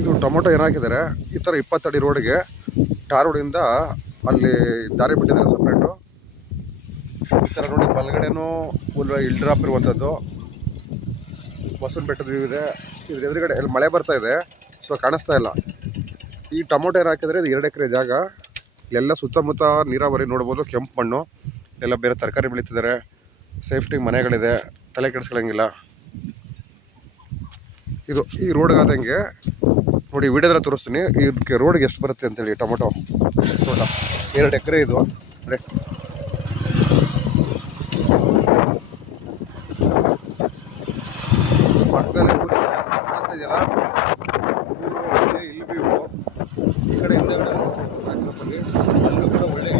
ಇದು ಟೊಮೊಟೊ ಏನಾಕಿದ್ದಾರೆ ಈ ಥರ 20 ಅಡಿ ರೋಡ್ಗೆ ಟಾರ್ ರೋಡಿಂದ ಅಲ್ಲಿ ದಾರಿ ಬಿಟ್ಟಿದ್ದಾರೆ ಸಪ್ರೇಟು. ಈ ಥರ ನೋಡಿ ಬಲಗಡೆನೂ ಫುಲ್ ಹಿಲ್ ಡ್ರಾಪ್ ಇರುವಂಥದ್ದು ಬಸವನ ಬೆಟ್ಟದ ವ್ಯೂ ಇದೆ. ಇದ್ರ ಎದುರುಗಡೆ ಅಲ್ಲಿ ಮಳೆ ಬರ್ತಾ ಇದೆ, ಸೊ ಕಾಣಿಸ್ತಾ ಇಲ್ಲ. ಈ ಟೊಮೊಟೊ ಏನು ಹಾಕಿದರೆ ಇದು 2 ಎಕರೆ ಜಾಗ. ಎಲ್ಲ ಸುತ್ತಮುತ್ತ ನೀರಾವರಿ ನೋಡ್ಬೋದು, ಕೆಂಪು ಮಣ್ಣು, ಎಲ್ಲ ಬೇರೆ ತರಕಾರಿ ಬೆಳೀತಿದ್ದಾರೆ. ಸೇಫ್ಟಿ ಮನೆಗಳಿದೆ, ತಲೆ ಕೆಡಿಸ್ಕೊಳ್ಳಂಗಿಲ್ಲ. ಇದು ಈ ರೋಡ್ಗಾದಂಗೆ ನೋಡಿ, ವಿಡಿಯೋದಲ್ಲಿ ತೋರಿಸ್ತೀನಿ ಇದಕ್ಕೆ ರೋಡ್ಗೆ ಎಷ್ಟು ಬರುತ್ತೆ ಅಂತೇಳಿ. ಟೊಮೊಟೊ ತೋಟ 2 ಎಕರೆ ಇದು. ಅದೇ ಪಕ್ಕದಲ್ಲೇ ಊರು ಕಾಣಿಸ್ತಾ ಇದೆಯಲ್ಲ, ಊರು ಒಳ್ಳೆ ಇಲ್ಲಿ ವ್ಯೂ. ಈ ಕಡೆ ಹಿಂದೆಗಡೆ ಅಲ್ಲೂ ಕೂಡ ಒಳ್ಳೆ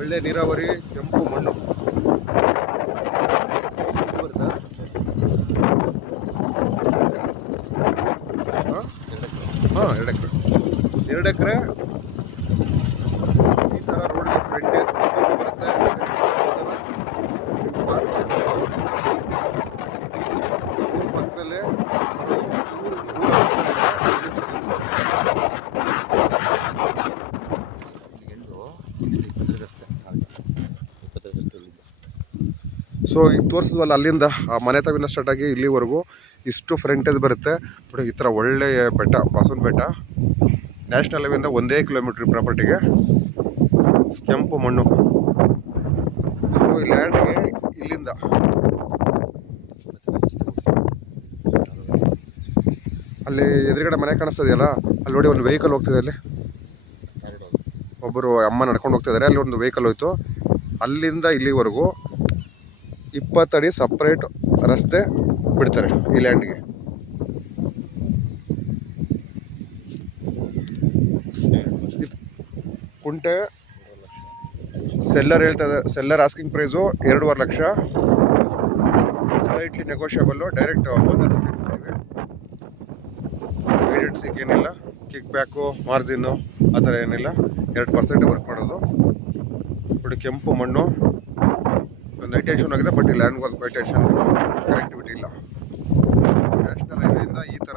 ಒಳ್ಳೆ ನೀರಾವರಿ, ಕೆಂಪು ಮಣ್ಣು. ಹಾಂ 2 ಎಕರೆ ಈ ಥರ ರೋಡ್ ಫ್ರಂಟೇಜ್ ಬರುತ್ತೆ. ಊರ ಪಕ್ಕದಲ್ಲೇ ಸೊ ಈಗ ತೋರಿಸಿದ್ವಲ್ಲ, ಅಲ್ಲಿಂದ ಆ ಮನೆ ತವಿನ ಸ್ಟಾರ್ಟ್ ಆಗಿ ಇಲ್ಲಿವರೆಗೂ ಇಷ್ಟು ಫ್ರಂಟೇಜ್ ಬರುತ್ತೆ ನೋಡಿ. ಈ ಥರ ಒಳ್ಳೆಯ ಬೆಟ್ಟ, ಬಸವನ ಬೆಟ್ಟ. ನ್ಯಾಷನಲ್ ಹೈವೇಯಿಂದ 1 ಕಿಲೋಮೀಟ್ರ್ ಪ್ರಾಪರ್ಟಿಗೆ, ಕೆಂಪು ಮಣ್ಣು. ಸೊ ಈ ಲ್ಯಾಂಡ್ಗೆ ಇಲ್ಲಿಂದ ಅಲ್ಲಿ ಎದುರುಗಡೆ ಮನೆ ಕಾಣಿಸ್ತದೆಯಲ್ಲ, ಅಲ್ಲಿ ನೋಡಿ ಒಂದು ವೆಹಿಕಲ್ ಹೋಗ್ತಿದೆ. ಅಲ್ಲಿ ಒಬ್ಬರು ಅಮ್ಮ ನಡ್ಕೊಂಡು ಹೋಗ್ತಿದ್ದಾರೆ. ಅಲ್ಲಿ ಒಂದು ವೆಹಿಕಲ್ ಹೋಯ್ತು. ಅಲ್ಲಿಂದ ಇಲ್ಲಿವರೆಗೂ 20 ಅಡಿ ಸಪ್ರೇಟ್ ರಸ್ತೆ ಬಿಡ್ತಾರೆ ಈ ಲ್ಯಾಂಡ್ಗೆ. ಕುಂಟೆ ಸೆಲ್ಲರ್ ಹೇಳ್ತಾ ಇದ್ದಾರೆ. Seller asking price 2.5 lakh. Slightly negotiable. Direct owner ಸಿಗ್ತೀವಿ. ಏಜೆನ್ಸಿಗೆ ಏನಿಲ್ಲ, ಕಿಕ್ ಬ್ಯಾಕು, ಮಾರ್ಜಿನ್ನು ಆ ಥರ ಏನಿಲ್ಲ. 2% ವರ್ಕ್ ಮಾಡೋದು ನೋಡಿ. ಕೆಂಪು ಮಣ್ಣು, ನೈಟ್ ಟೆನ್ಷನ್ ಆಗಿದೆ, ಬಟ್ ಈ ಲ್ಯಾಂಡ್ಗೆ ಒಂದು ಕ್ವೈಟ್ ಟೆನ್ಷನ್, ಕನೆಕ್ಟಿವಿಟಿ ಇಲ್ಲ. ನ್ಯಾಷನಲ್ ಹೈವೇಯಿಂದ ಈ ಥರ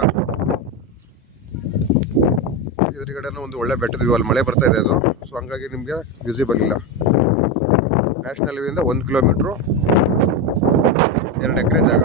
ಎದುರುಗಡೆನೂ ಒಂದು ಒಳ್ಳೆ ಬೆಟ್ಟದ ವ್ಯೂ. ಅಲ್ಲಿ ಮಳೆ ಬರ್ತಾ ಇದೆ ಅದು, ಸೊ ಹಂಗಾಗಿ ನಿಮಗೆ ವಿಸಿಬಲ್ ಇಲ್ಲ. ನ್ಯಾಷನಲ್ ಹೈವೇಯಿಂದ 1 ಕಿಲೋಮೀಟ್ರು 2 ಎಕರೆ ಜಾಗ.